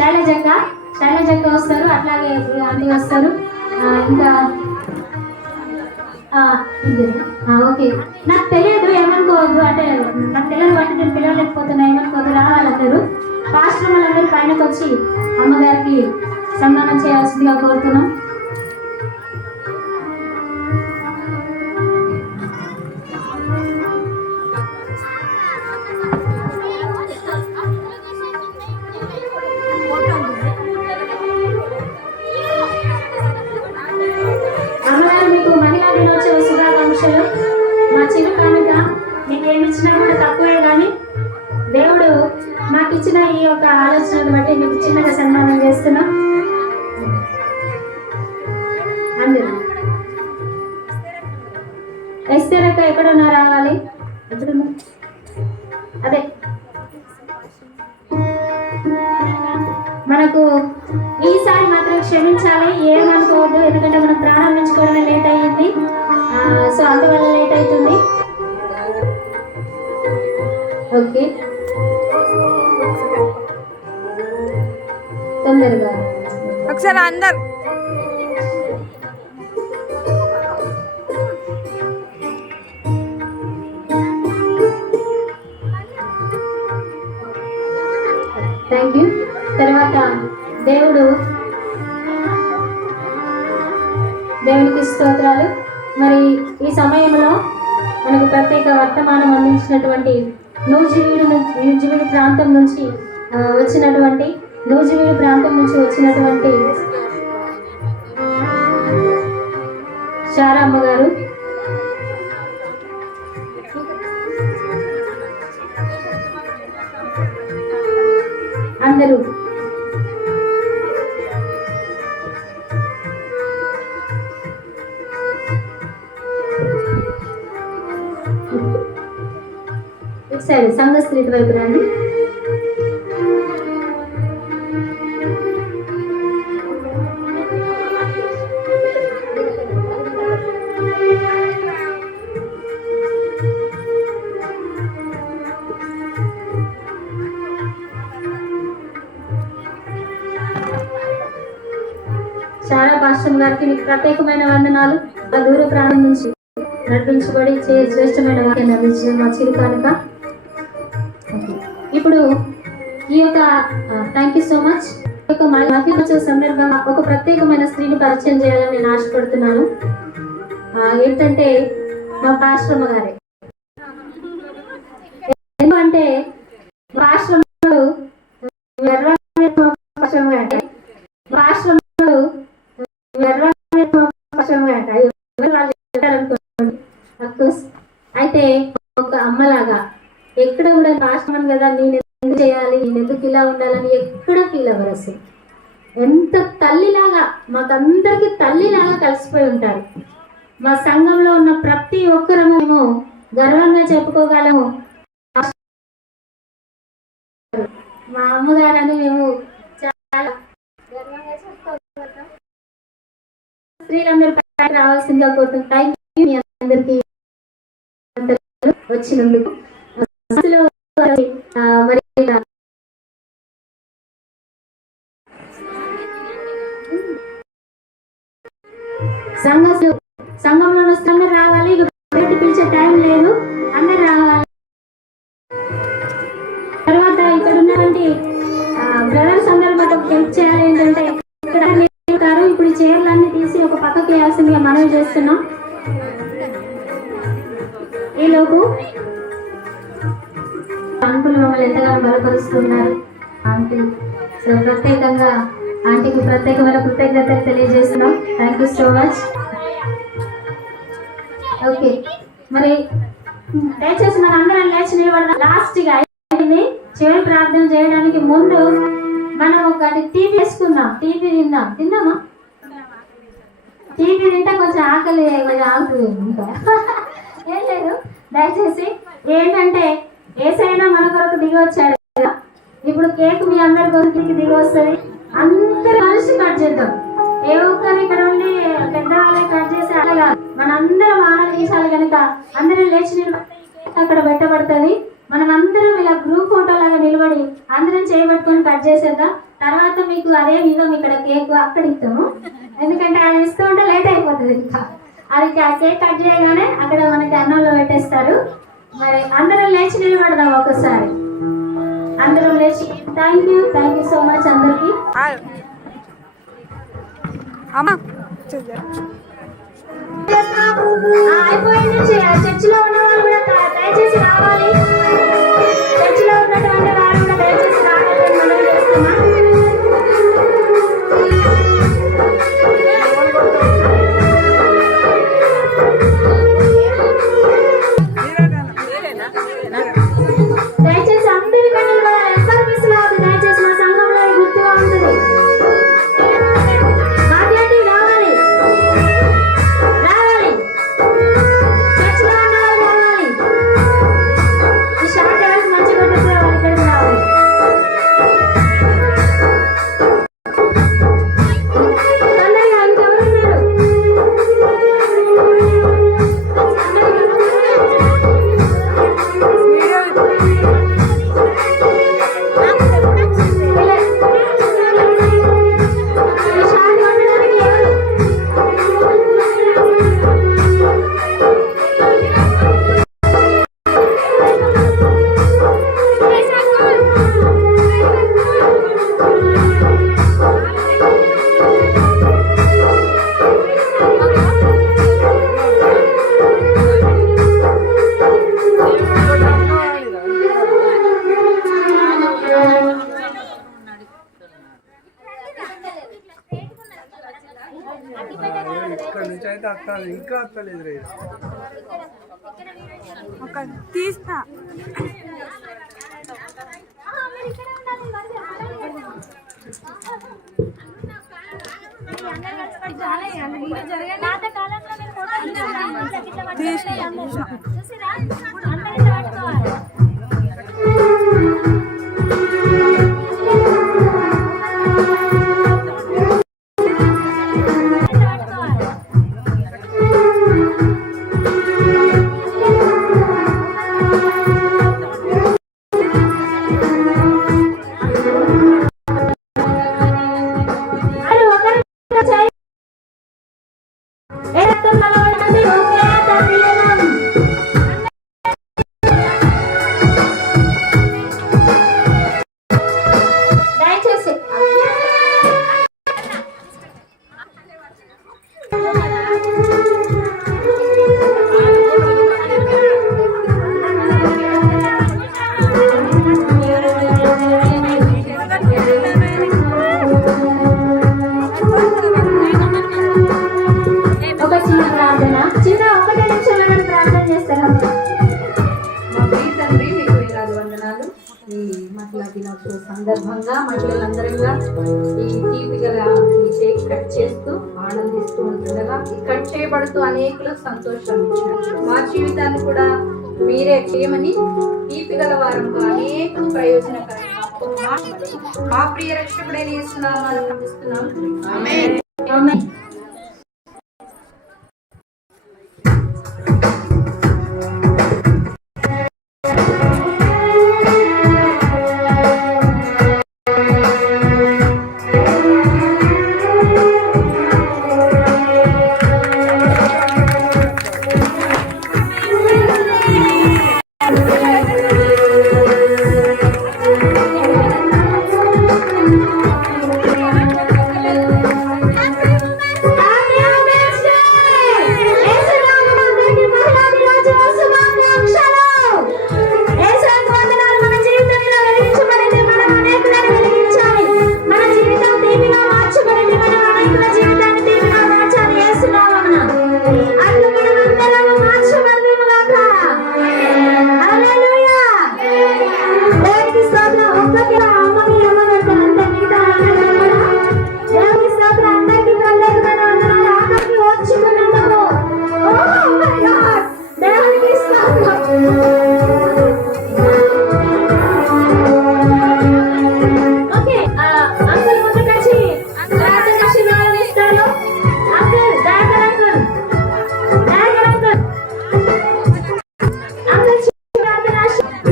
శైలజక్క శైలజక్క వస్తారు, అట్లాగే అన్ని వస్తారు. ఇంకా ఓకే, నాకు తెలియదు ఏమనుకోవద్దు, అంటే నాకు తెలియదు బట్టి నేను పిలవలేకపోతున్నా, ఏమనుకోవద్దు. రావాలందరూ పాశ్రమాలందరూ పైనకి వచ్చి అమ్మగారికి సన్మానం చేయాల్సిందిగా కోరుతున్నాం. అమ్మగారు మీకు మహిళా దినోత్సవ శుభాకాంక్షలు. మా చిరు కానుక మీకు ఏమి ఇచ్చినా కూడా తక్కువే, కానీ దేవుడు మాకు ఇచ్చిన ఈ యొక్క ఆలోచనను బట్టి మీకు చిన్నగా సన్మానం చేస్తున్నాం. అందరూ ఎస్తేరక్క ఎక్కడున్నా రావాలి. ఎక్కడున్నా అదే మనకు ఈసారి మాత్రం క్షమించాలి, ఏమనుకోవద్దు. ఎందుకంటే మనం ప్రారంభించుకోవడమే లేట్ అయ్యింది, సో అందువల్ల లేట్ అవుతుంది. ఓకే, తొందరగా ఒకసారి అందరు థ్యాంక్ యూ. తర్వాత దేవునికి స్తోత్రాలు. మరి ఈ సమయంలో మనకు ప్రత్యేక వర్తమానం అందించినటువంటి నూజివీడు ప్రాంతం నుంచి వచ్చినటువంటి శారమ్మ గారు, అందరూ సరే సంఘ స్త్రీట్ వైపు రండి. శారా పాస్టర్ గారికి మీకు ప్రత్యేకమైన వందనాలు. దూర ప్రాంతం నుంచి నడిపించబడి శ్రేష్టమైన వాక్యాన్ని అందించిన మా చిరు కానుక. ఇప్పుడు ఈ యొక్క థ్యాంక్ యూ సో మచ్. ఈ యొక్క మహిళ సందర్భంగా ఒక ప్రత్యేకమైన స్త్రీని పరిచయం చేయాలని నేను ఆశపడుతున్నాను. ఏంటంటే మా పాశ్రమ గారే. ఎందుకంటే పాశ్రమలు అయితే ఒక అమ్మలాగా ఎక్కడ కూడా రాష్ట్రం కదా, నేను ఎందుకు చేయాలి, నేను ఎందుకు ఇలా ఉండాలని ఎక్కడ ఫీల్ అవ్వరు. అసలు ఎంత తల్లిలాగా, మాకందరికి తల్లిలాగా కలిసిపోయి ఉంటారు. మా సంఘంలో ఉన్న ప్రతి ఒక్కరము మేము గర్వంగా చెప్పుకోగలము, మా అమ్మగారని మేము చాలా గర్వంగా చెప్పుకోగలుగుతాం. స్త్రీలందరూ రావాల్సిందిగా కోరుతాం. థ్యాంక్ యూ మీ అందరికీ వచ్చినందుకు. మరి సంఘంలో అందరూ రావాలి, పిలిచే టైం లేదు, అందరు రావాలి. తర్వాత ఇక్కడ ఉన్నటువంటి బ్రదర్స్ అందరూ మాకు హెల్ప్ చేయాలి. ఏంటంటే ఇక్కడ ఇప్పుడు చైర్లన్నీ తీసి ఒక పక్కకి వేయాల్సిందిగా మనవి చేస్తున్నాం. ఈలోపు అంకులు మమ్మల్ని ఎంతగానో బలపరుస్తున్నారు ఆంటీ. సో ప్రత్యేకంగా ఆంటీకి ప్రత్యేకమైన కృతజ్ఞతలు తెలియజేస్తున్నాం. Thank you so much. Okay, మరి దయచేసి మన అందరం లేచి నిలబడదాం. లాస్ట్గా అయింది చివరి ప్రార్థన చేయడానికి ముందు మనం ఒకటి టీవీ వేసుకుందాం. టీవీ తిందామా? టీవీ తింటే కొంచెం ఆకలి ఆగుతుంది. ఇంకా ఏం లేదు, దయచేసి ఏంటంటే ఏసైనా మన కొరకు దిగి వచ్చాడు కదా, ఇప్పుడు కేక్ మీ అందరి కొరకు దిగి వస్తుంది. అందరు కలిసి కట్ చేద్దాం. ఏ ఒక్కరు ఇక్కడ ఉండి పెద్దవాళ్ళే కట్ చేసి అలా మనందరం ఆనందించాలి కనుక అందరం లేచి అక్కడ పెట్టబడుతుంది. మనం అందరం ఇలా గ్రూప్ ఫోటో లాగా నిలబడి అందరం చేయబట్టుకొని కట్ చేసేద్దాం. తర్వాత మీకు అదేమి ఇవ్వము, ఇక్కడ కేక్ అక్కడ ఇస్తాము. ఎందుకంటే ఆయన ఇస్తూ ఉంటే లేట్ అయిపోతుంది. ఇంకా అది కేక్ కట్ చేయగానే అక్కడ మనకి అన్నంలో పెట్టేస్తారు. మరి అందరం లేచి నిలబడదాం ఒకసారి. అందరం లేచి థ్యాంక్ యూ సో మచ్ అందరికి. అయిపోయింది. చర్చిలో ఉన్న వాళ్ళు కూడా దయచేసి రావాలి. చర్చిలో ఉన్నటువంటి వారు కూడా దయచేసి రావాలని మనం చేస్తున్నాం. దయచేసి అందరికన్నా ఎవ్వరు మిస్ అవ్వదు. దయచేసి మా సంఘంలో గుర్తుగా ఉంటుంది. మాట్లాడి రావాలి, రావాలి, చర్చిలో ఉన్న వాళ్ళు రావాలి. ఈ షార్ట్ ఎవరికి మంచిగా ఉంటుంది వాళ్ళు ఇక్కడికి రావాలి. తొందరగా ఇంకెవరున్నారు? ఇక్కడ నుంచి అయితే అత్తాలి, ఇంకా అత్తలేదు రే. తీస్తా సందర్భంగా మహిళలందరంగా ఈ తీపి గల ఈ కేక్ కట్ చేస్తూ ఆనందిస్తూ ఉంటుండగా ఈ కట్ చేయబడుతూ అనేకులకు సంతోషాన్ని ఇచ్చినట్లు మా జీవితాన్ని కూడా మీరే చేయమని తీపి గల వారంగా అనేక ప్రయోజనకరంగా మా ప్రియ రక్షకుడైన యేసునామములో ప్రార్థిస్తున్నాం. ఆమేన్. ఆమేన్.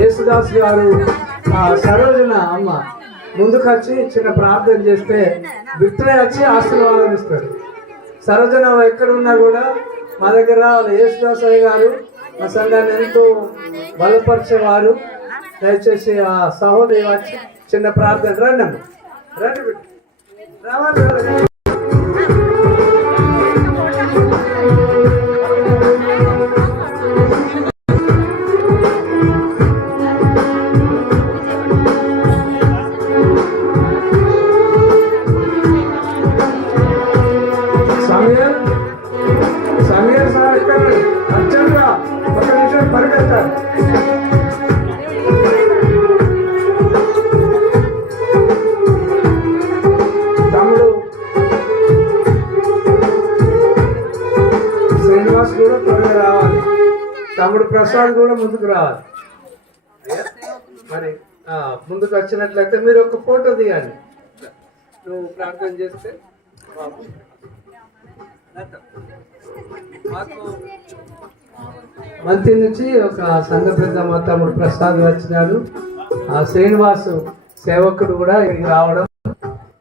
యేసుదాస్ గారు, సరోజన అమ్మ ముందుకు వచ్చి చిన్న ప్రార్థన చేస్తే విక్టరీ వచ్చి ఆశీర్వాదం ఇస్తాడు. సరోజన ఎక్కడ ఉన్నా కూడా మా దగ్గర యేసుదాసయ్య గారు మా సంఘాన్ని ఎంతో బలపరిచేవారు. దయచేసి ఆ సహోదరి వచ్చి చిన్న ప్రార్థన రండి రండి బిడ్డ. రావాలి సమీర్ సార్ ఇక్కడ అర్జెంట్గా ఒక నిమిషం పరిగెత్తారు. తమ్ముడు శ్రీనివాస్ కూడా త్వరగా రావాలి. తమ్ముడు ప్రసాద్ కూడా ముందుకు రావాలి. మరి ముందుకు వచ్చినట్లయితే మీరు ఒక ఫోటో తీయండి. నువ్వు ప్రార్థన చేస్తే మంత్రి నుంచి ఒక సంఘ పెద్ద మా తమ్ముడు ప్రసాద్ వచ్చినాడు. ఆ శ్రీనివాసు సేవకుడు కూడా ఇక్కడికి రావడం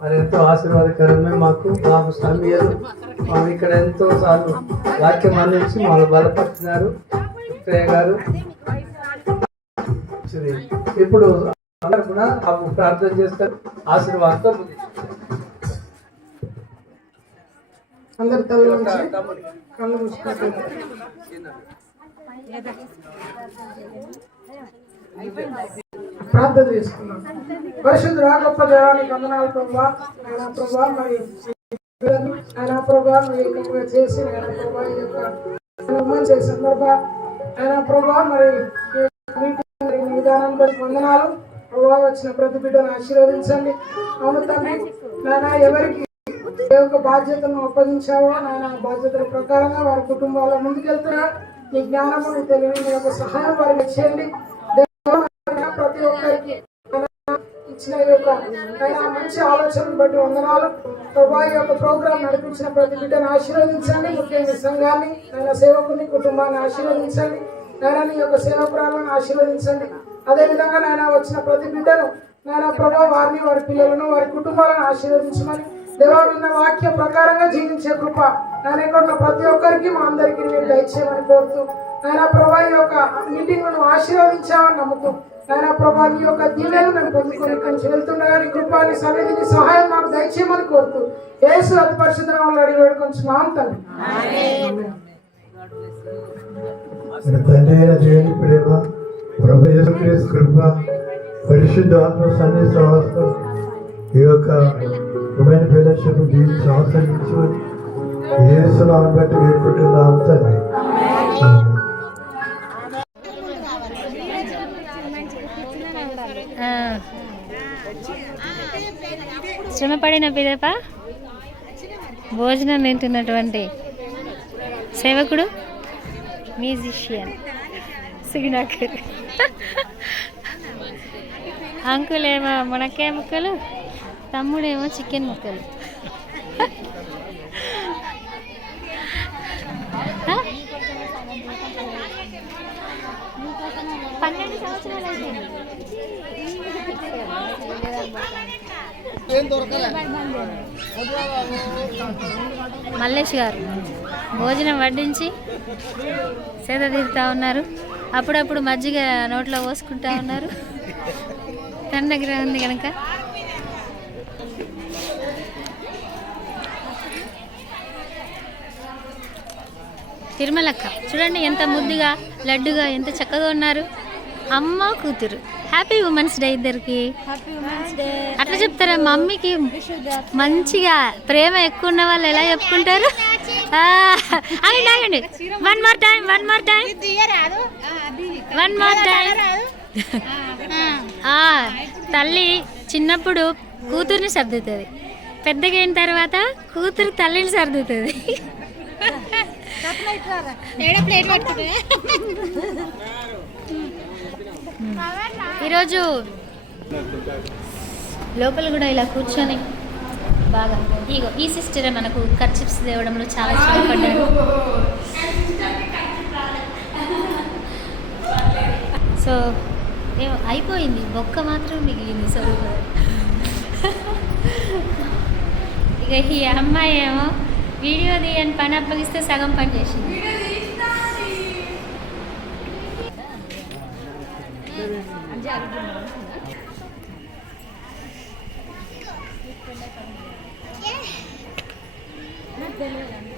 మరి ఎంతో ఆశీర్వాదకరమే మాకు. బాబు సమీరు మాకు ఇక్కడ ఎంతో సార్లు వాక్యం అందించి వాళ్ళు బలపడుతున్నారు. విక్రయ్య గారు ఇప్పుడు అందరూ కూడా ప్రార్థన చేస్తారు. ఆశీర్వాదంతో అందరు కళ్ళు మూసుకుంటారు. ప్రార్థన చేసుకున్నాం. పరిశుద్ధ గొప్ప దేవానికి వందనాలు ప్రభా. ఆయన ప్రభా మరి ఆయన ప్రభా మరి చేసి ఆయన ప్రభా ఈ యొక్క చేసే సందర్భ ఆయన ప్రభా మరి విధానం బట్టి వందనాలు ప్రభా. వచ్చిన ప్రతి బిడ్డను ఆశీర్వదించండి. అవును తండ్రి నాయన ఎవరికి ఏ యొక్క బాధ్యతను అప్పగించావో నాయన బాధ్యతల ప్రకారంగా వారి కుటుంబాల ముందుకెళ్తున్నా నీ జ్ఞానము నీ తెలివి నీ యొక్క సహాయం వారికి చేయండి. ప్రతి ఒక్కరికి ఇచ్చిన యొక్క మంచి ఆలోచనను బట్టి వందనాలు ప్రభా. ఈ యొక్క ప్రోగ్రామ్ నడిపించిన ప్రతి బిడ్డను ఆశీర్వదించండి. ముఖ్యంగా సంఘాన్ని ఆయన సేవకుని కుటుంబాన్ని ఆశీర్వదించండి. నాయన నీ యొక్క సేవకురాలను ఆశీర్వదించండి. అదేవిధంగా నాయన వచ్చిన ప్రతి బిడ్డను నాయన ప్రభా వారిని వారి పిల్లలను వారి కుటుంబాలను ఆశీర్వదించమని దేవా విన్న వాక్య ప్రకారంగా జీవించే కృప నాయన ఇక్కడ ఉన్న ప్రతి ఒక్కరికి మా అందరికీ మీరు దయచేయమని కోరుతూ నాయన ప్రభా ఈ యొక్క మీటింగ్ ను ఆశీర్వదించామని నమ్ముతూ నాయన ప్రభా నీ యొక్క దీవెనలు మేము పొందుకొని కొంచెం వెళ్తుండగా నీ కృపాని సన్నిధిని సహాయం మాకు దయచేయమని కోరుతూ యేసు అతి పరిశుద్ధ నామములో అడిగి వేడుకొంచున్నాం తండ్రి. తండ్రి అయిన దేవుని ప్రేమ, ప్రభు యేసుక్రీస్తు కృప, పరిశుద్ధ ఆత్మ సన్నిధి సహవాసం ఈ యొక్క ఉమెన్ ఫెలోషిప్ జీవించి ఆశ్రయించమని యేసు నామమును బట్టి వేడుకుంటున్నాం తండ్రి. శ్రమపడిన పిదప భోజనం తింటున్నటువంటి సేవకుడు మ్యూజిషియన్ సిగ్నాకర్ అంకులేమో మునక్కాయ ముక్కలు, తమ్ముడేమో చికెన్ ముక్కలు. 12 సంవత్సరాలు అయిపోయింది. మల్లేష్ గారు భోజనం వడ్డించి సేద తీరుతా ఉన్నారు. అప్పుడప్పుడు మజ్జిగ నోట్లో పోసుకుంటా ఉన్నారు. తన దగ్గర ఉంది కనుక తిరుమలక్క చూడండి ఎంత ముద్దుగా లడ్డుగా ఎంత చక్కగా ఉన్నారు. అమ్మ కూతురు. హ్యాపీ ఉమెన్స్ డే ఇద్దరికి. అట్లా చెప్తారా మమ్మీకి మంచిగా ప్రేమ ఎక్కువ ఉన్న వాళ్ళు ఎలా చెప్పుకుంటారు? ఆగండి వన్ మోర్ టైం తల్లి చిన్నప్పుడు కూతుర్ని సర్దుతుంది, పెద్దగా అయిన తర్వాత కూతురు తల్లిని సర్దుతుంది. ఈరోజు లోపల కూడా ఇలా కూర్చొని బాగా ఇగో ఈ సిస్టర్ మనకు కర్చిప్స్ తేవడంలో చాలా శ్రమపడ్డాడు. సో అయిపోయింది, బొక్క మాత్రం మిగిలింది. సో ఇక ఈ అమ్మాయి ఏమో వీడియో తీయని పని అప్పగిస్తే సగం పని చేసింది. నాకు తెలియదు.